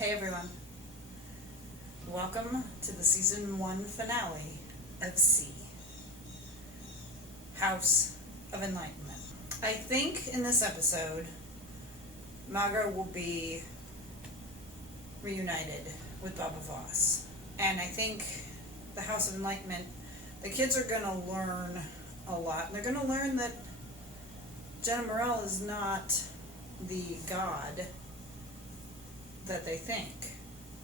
Hey everyone. Welcome to the season 1 finale of C, House of Enlightenment. I think in this episode, Magra will be reunited with Baba Voss. And I think the House of Enlightenment, the kids are going to learn a lot. They're going to learn that Jenna Morel is not the god that they think,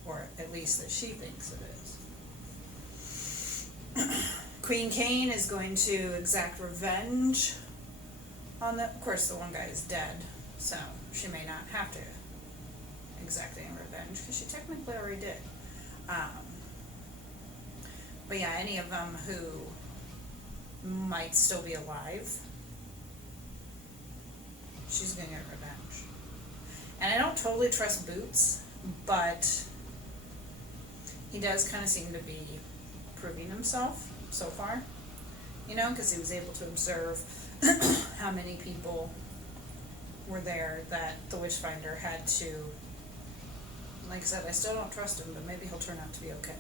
or at least that she thinks it is. Queen Cain is going to exact revenge on of course the one guy is dead, so she may not have to exact any revenge, because she technically already did. But yeah, any of them who might still be alive, she's gonna get revenge. And I don't totally trust Boots, but he does kind of seem to be proving himself so far, because he was able to observe how many people were there that the Witchfinder had to, like I said, I still don't trust him, but maybe he'll turn out to be okay.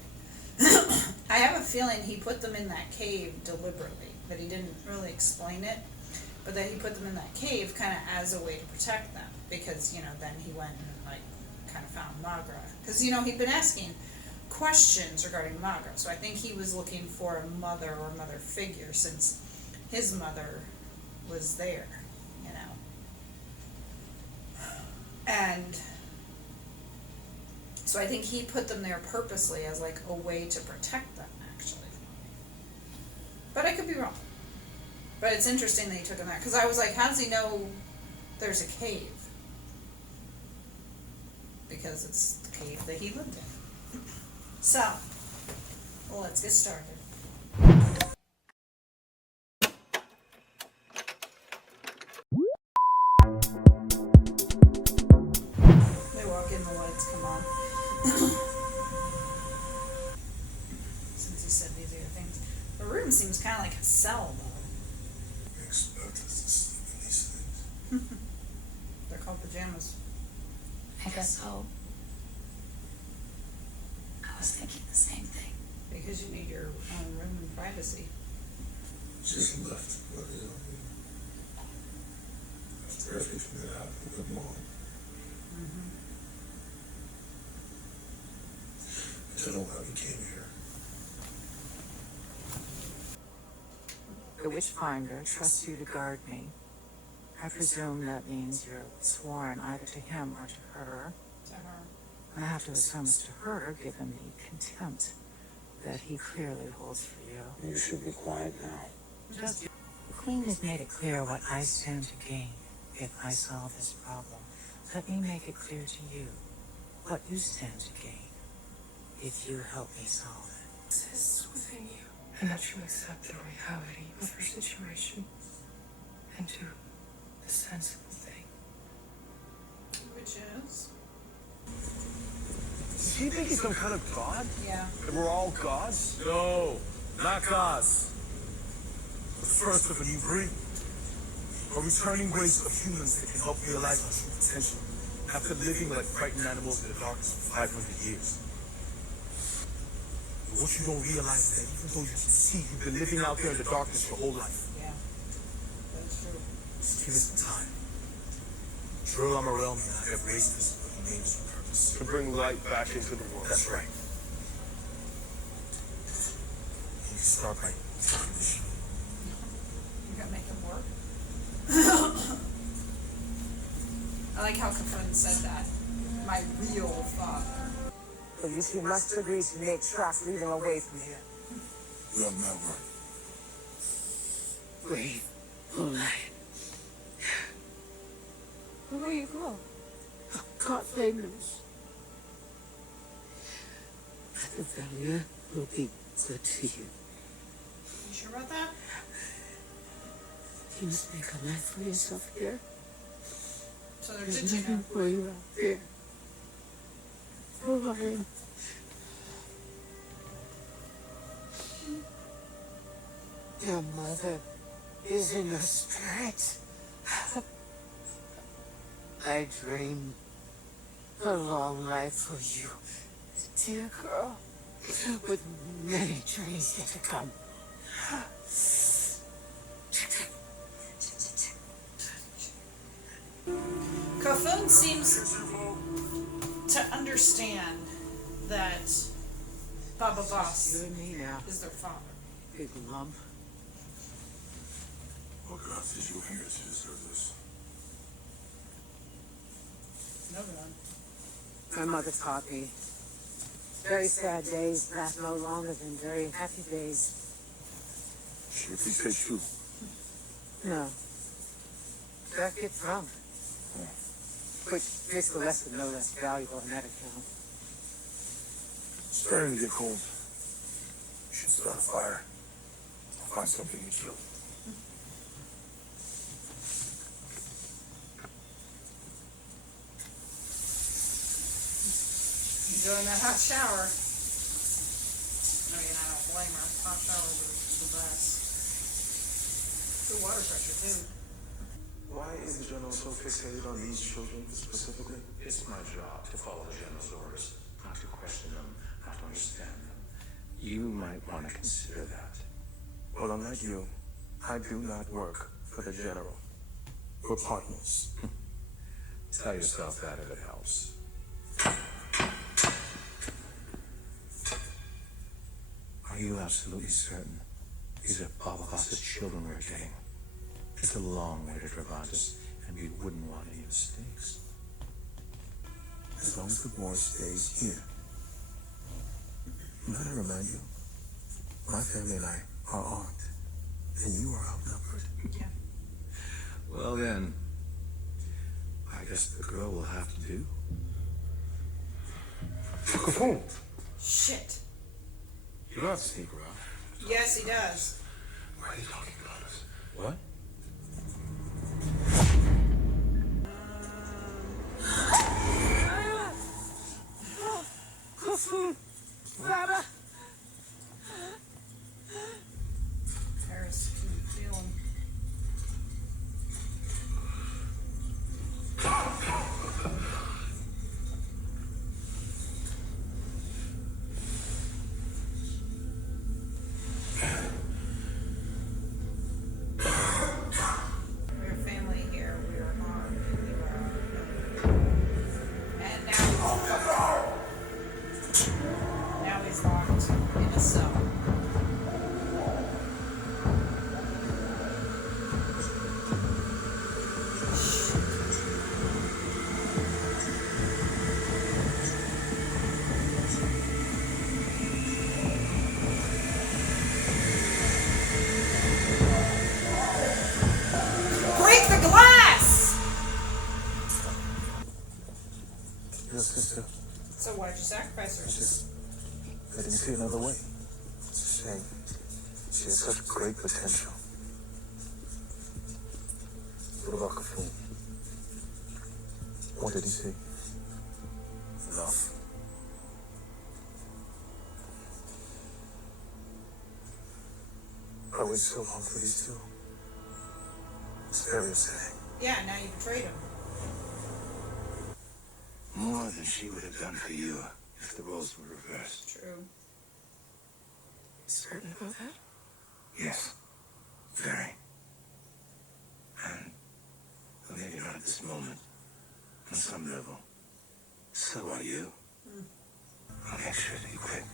I have a feeling he put them in that cave deliberately, that he didn't really explain it, but that he put them in that cave kind of as a way to protect them, because, then he went and, kind of found Magra. Because, he'd been asking questions regarding Magra, so I think he was looking for a mother or mother figure, since his mother was there, And so I think he put them there purposely as, a way to protect them, actually. But I could be wrong. But it's interesting that he took him there, because I was like, how does he know there's a cave? Because it's the cave that he lived in. So, let's get started. They walk in, the lights come on. Since he said these other things. The room seems kind of like a cell, though. I expect us to sleep in these things. They're called pajamas. I guess so. I was thinking the same thing. Because you need your own room and privacy. Just left, but after everything that happened with Mom. I don't know why we came here. The Witchfinder trusts you to guard me. I presume that means you're sworn either to him or to her. To her. I have to assume it's to her, given the contempt that he clearly holds for you. You should be quiet now. The Queen has made it clear what I stand to gain if I solve this problem. Let me make it clear to you what you stand to gain if you help me solve it. Exists within you, and that you accept the reality of her situation and do the sensible thing. Which is? Does he think he's some kind of god? Yeah. And we're all gods? No, not gods. The first of a new breed. A returning race of humans that can help realize our true potential after living like frightened animals in the darkness for 500 years. But what you don't realize is that even though you can see, you've been living out there in the darkness your whole life. Yeah. That's true. Just give it some time. Sure, Amarel may not have raised us, but he made us on purpose. To bring light back into the world. That's right. You can start by taking the show. You're gonna make him work? I like how Kafun said that. My real father. So you two must agree to make tracks leading away from here. You have my word. Breathe, moonlight. Where will you go? God knows. The failure will be good to you. You sure about that? You must make a life for yourself here. So they're There's ditching him. nothing for you out here. Oh, your mother is in your spirit. I dream A long life for you, dear girl, with many journeys yet to come. Kofun seems to understand that Baba Boss You and me now, is their father. big lump. What gods did you hang to deserve this? No one. My mother taught me. Very sad days last no longer than very happy days. She appreciates you. No. Jack gets drunk. Which makes the lesson no less valuable on that account. It's starting to get cold. You should start a fire. I'll find something to kill. Enjoying that hot shower. I mean, I don't blame her. Hot showers are the best. Good water pressure, too. Why is the general so fixated on these children specifically? It's my job to follow the general's orders, not to question them, not to understand them. You might want to consider that. Well, unlike you, I do not work for the general. We're partners. Tell yourself that if it helps. Are you absolutely certain these are Baba Boss's children we're getting? It's a long way to Travantis, and we wouldn't want any mistakes. As long as the boy stays here. Might I remind you, my family and I are armed, and you are outnumbered. Yeah. Well then, I guess the girl will have to do. Kofun! Shit. You don't have to sneak around. Yes, he does. Why are you talking about us? What? Baba! Paris can feel him. We're a family here. We are armed. We are outnumbered. And now he's locked in a cell. Break the glass! Your sister, So why'd you sacrifice her? I didn't see another way. It's a shame. She has such great potential. What about Kofun? What did he see? Enough. I waited so long for these two. It's very upsetting. Yeah, now you betrayed him. More than she would have done for you if the roles were reversed. True. Certain about that? Yes, very. And well, maybe not at this moment. On some level, so are you. I'll make sure that you quit.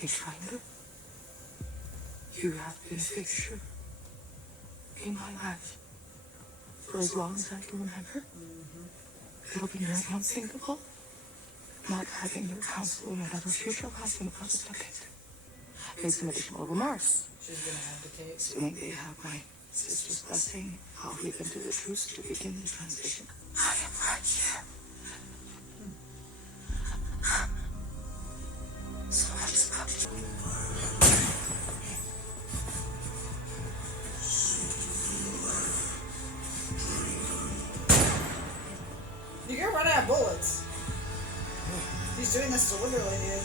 Pathfinder, you have been a fixture in my life for as long as I can remember. It'll be nearly unthinkable not having your counsel in whatever future lies in the process of it. Made some additional remarks. She's gonna advocate. Assuming they have my sister's blessing, I'll lead them to the truth to begin the transition. I am right here. So much is coming. run out of bullets. He's doing this deliberately, dude.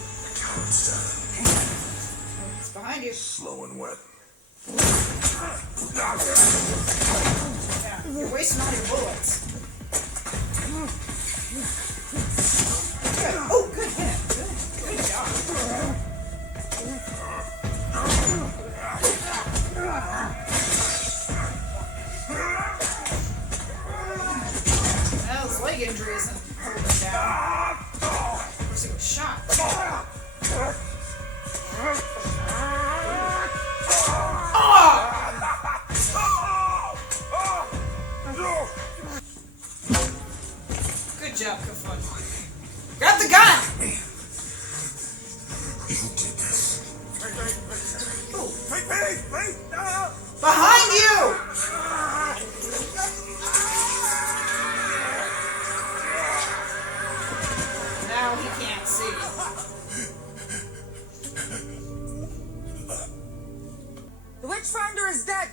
It's behind you. Slow and wet. Yeah, you're wasting all your bullets. Good. Oh, good hit. Good job. Well, his leg injury isn't holding him down. Of course, he was shot. Good job, Kafun. Grab the gun! You did this. Wait! Behind you! Now he can't see. The Witchfinder is dead.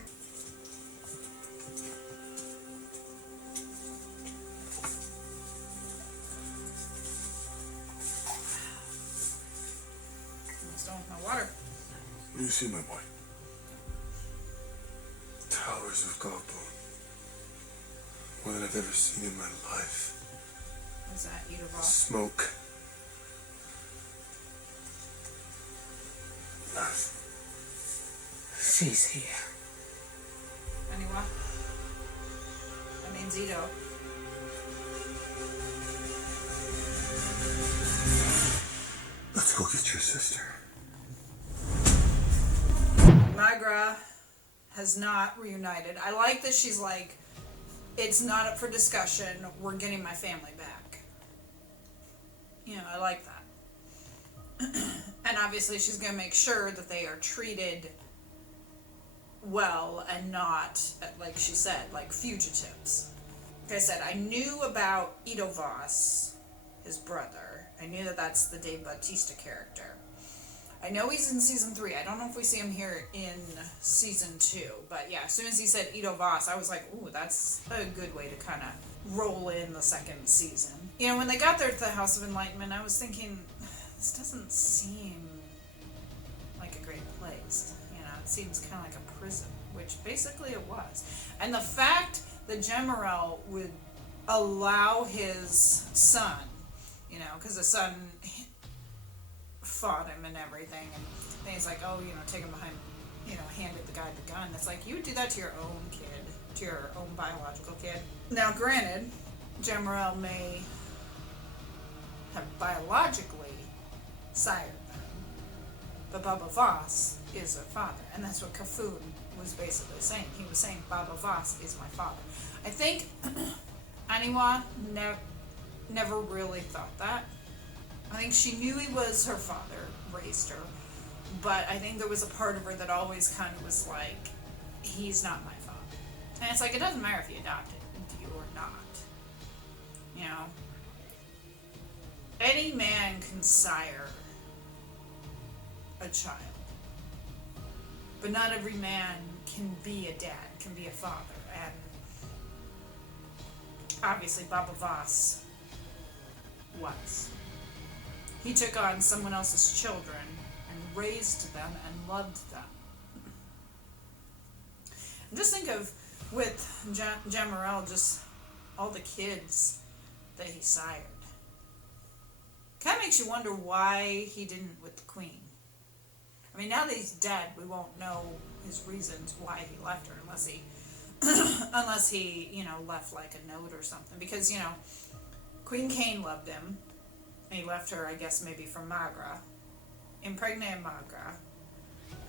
Still no water. What do you see, my boy? Towers of Galpo. More than I've ever seen in my life. What's that? Eat a rock. Smoke. She's here. Anyone? That means Ito. Let's go get your sister. Magra has not reunited. I like that she's like, it's not up for discussion. We're getting my family back. You know, I like that. And obviously she's going to make sure that they are treated well and not, like she said, like fugitives. Like I said, I knew about Ito Voss, his brother. I knew that that's the Dave Bautista character. I know he's in season 3. I don't know if we see him here in season 2. But yeah, as soon as he said Ito Voss, I was like, ooh, that's a good way to kind of roll in the second season. You know, when they got there to the House of Enlightenment, I was thinking, this doesn't seem like a great place. You know, it seems kind of like a prison, which basically it was. And the fact that Gemerel would allow his son, you know, because the son fought him and everything, and then he's like, oh, you know, take him behind, you know, handed the guy the gun. It's like, you would do that to your own kid, to your own biological kid. Now, granted, Gemerel may have biologically sired them, but Baba Voss is their father, and that's what Kafun was basically saying. He was saying, Baba Voss is my father. I think Aniwa never really thought that. I think she knew he was her father, raised her, but I think there was a part of her that always kind of was like, he's not my father. And it's like, it doesn't matter if he adopted you or not. You know? Any man can sire a child, but not every man can be a dad, can be a father, and obviously Baba Voss was. He took on someone else's children and raised them and loved them. And just think of, with Gemerel, just all the kids that he sired. Kind of makes you wonder why he didn't with the queen. I mean, now that he's dead, we won't know his reasons why he left her, unless he, you know, left like a note or something. Because, you know, Queen Cain loved him. And he left her, I guess, maybe for Magra, impregnated Magra,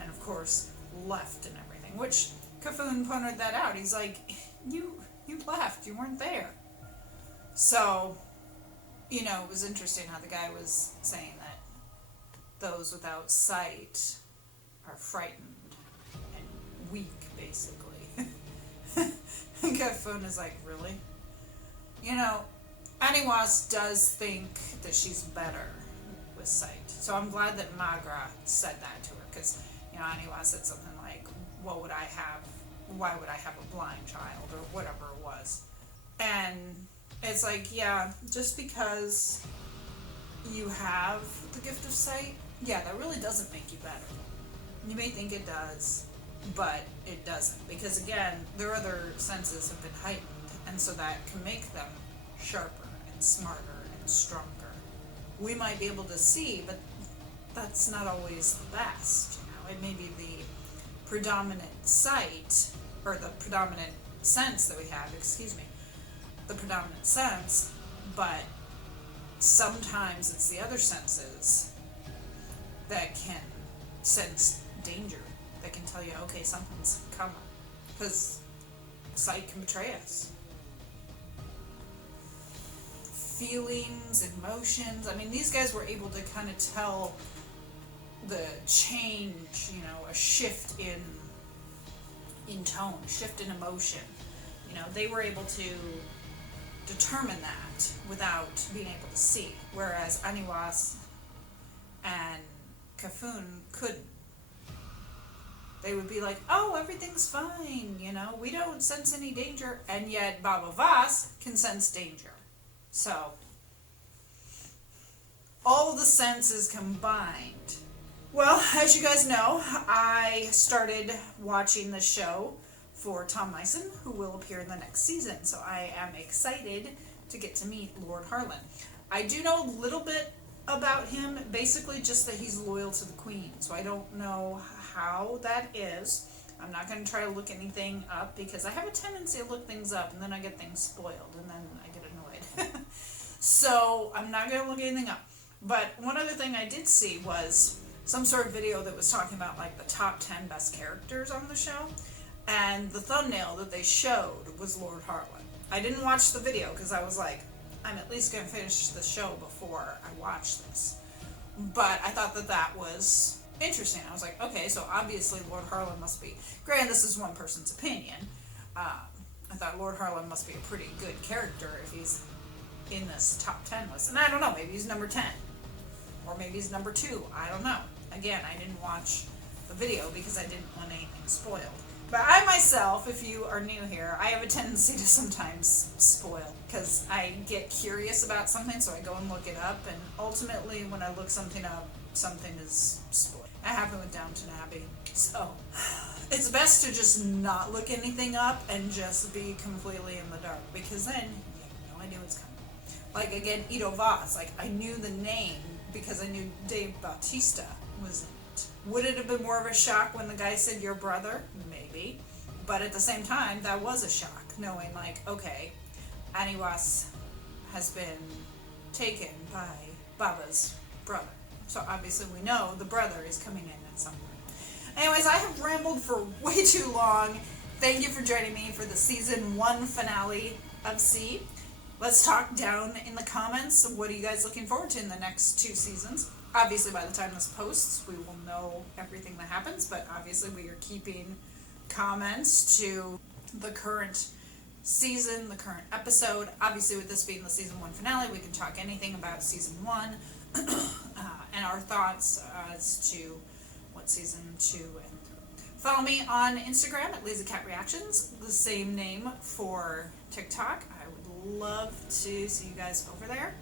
and of course left and everything. Which Kafun pointed that out. He's like, you left, you weren't there. So, you know, it was interesting how the guy was saying that those without sight are frightened and weak, basically. Kafun is like, really? You know, Aniwas does think that she's better with sight. So I'm glad that Magra said that to her, because, you know, Aniwas said something like, why would I have a blind child, or whatever it was. And it's like, yeah, just because you have the gift of sight, yeah, that really doesn't make you better. You may think it does, but it doesn't. Because again, their other senses have been heightened, and so that can make them sharper and smarter and stronger. We might be able to see, but that's not always the best. It may be the predominant sight, or the predominant sense that we have, the predominant sense, but sometimes it's the other senses that can sense danger, that can tell you, okay, something's coming, because sight can betray us. Feelings, emotions, I mean, these guys were able to kind of tell the change, a shift in tone, shift in emotion. They were able to determine that without being able to see, whereas Aniwas and Kafun couldn't. They would be like, oh, everything's fine, we don't sense any danger, and yet Baba Vas can sense danger. So, all the senses combined. Well, as you guys know, I started watching the show for Tom Meissen, who will appear in the next season, so I am excited to get to meet Lord Harlan. I do know a little bit about him, basically just that he's loyal to the Queen, so I don't know how that is. I'm not going to try to look anything up, because I have a tendency to look things up, and then I get things spoiled, and then I get annoyed. So, I'm not going to look anything up. But one other thing I did see was some sort of video that was talking about like the top 10 best characters on the show, and the thumbnail that they showed was Lord Harlan. I didn't watch the video because I was like, I'm at least going to finish the show before I watch this. But I thought that was interesting. I was like, okay, so obviously Lord Harlan must be, granted this is one person's opinion, I thought Lord Harlan must be a pretty good character if he's in this top 10 list. And I don't know, maybe he's number 10. Or maybe he's number 2. I don't know. Again, I didn't watch the video because I didn't want anything spoiled. But I myself, if you are new here, I have a tendency to sometimes spoil. Because I get curious about something, so I go and look it up. And ultimately, when I look something up, something is spoiled. That happened with Downton Abbey. So, it's best to just not look anything up and just be completely in the dark. Because then, you have no idea what's coming. Like, again, Ito Vaz. Like, I knew the name because I knew Dave Bautista was in it. Would it have been more of a shock when the guy said, your brother? Maybe. But at the same time, that was a shock, knowing, like, okay, Aniwas has been taken by Baba's brother. So obviously we know the brother is coming in at some point. Anyways, I have rambled for way too long. Thank you for joining me for the season 1 finale of C. Let's talk down in the comments. What are you guys looking forward to in the next 2 seasons? Obviously, by the time this posts, we will know everything that happens, but obviously we are keeping comments to the current season, the current episode. Obviously, with this being the season 1 finale, we can talk anything about season 1 and our thoughts as to what season 2 and 3. Follow me on Instagram at LazyCatReactions, the same name for TikTok. I would love to see you guys over there.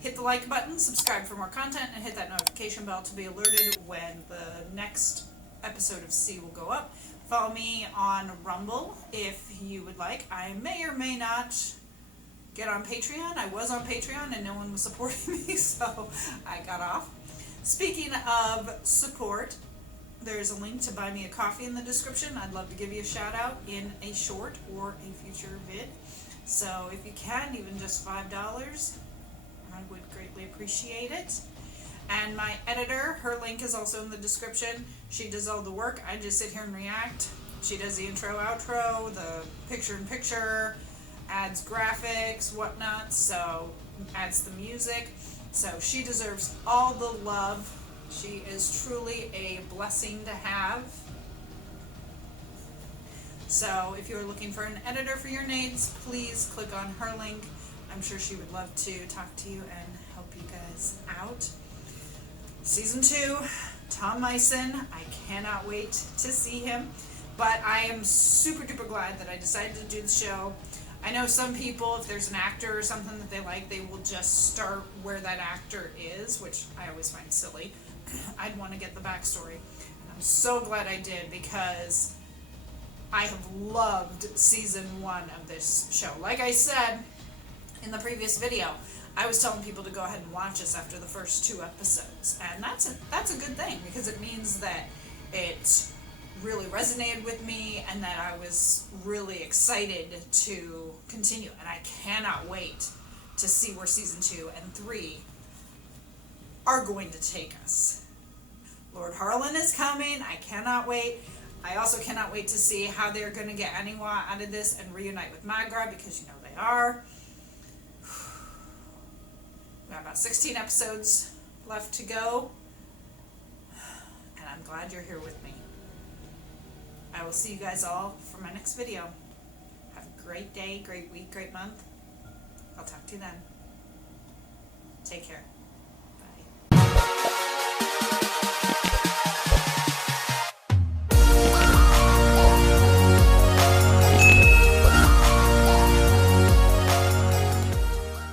Hit the like button, subscribe for more content, and hit that notification bell to be alerted when the next episode of C will go up. Follow me on Rumble if you would like. I may or may not get on Patreon. I was on Patreon and no one was supporting me, so I got off. Speaking of support, there's a link to buy me a coffee in the description. I'd love to give you a shout out in a short or a future vid. So if you can, even just $5, I would greatly appreciate it. And my editor, her link is also in the description. She does all the work. I just sit here and react. She does the intro, outro, the picture-in-picture, adds graphics, whatnot, so adds the music. So she deserves all the love. She is truly a blessing to have. So if you're looking for an editor for your needs, please click on her link. I'm sure she would love to talk to you and help you guys out. Season 2, Tom Meissen. I cannot wait to see him. But I am super duper glad that I decided to do the show. I know some people, if there's an actor or something that they like, they will just start where that actor is, which I always find silly. I'd want to get the backstory. And I'm so glad I did, because I have loved season 1 of this show. Like I said in the previous video, I was telling people to go ahead and watch this after the first 2 episodes. And that's a good thing, because it means that it really resonated with me and that I was really excited to continue. And I cannot wait to see where season 2 and 3 are going to take us. Lord Harlan is coming. I cannot wait. I also cannot wait to see how they're going to get Aniwa out of this and reunite with Magra, because you know they are. We have about 16 episodes left to go, and I'm glad you're here with me. I will see you guys all for my next video. Have a great day, great week, great month. I'll talk to you then. Take care.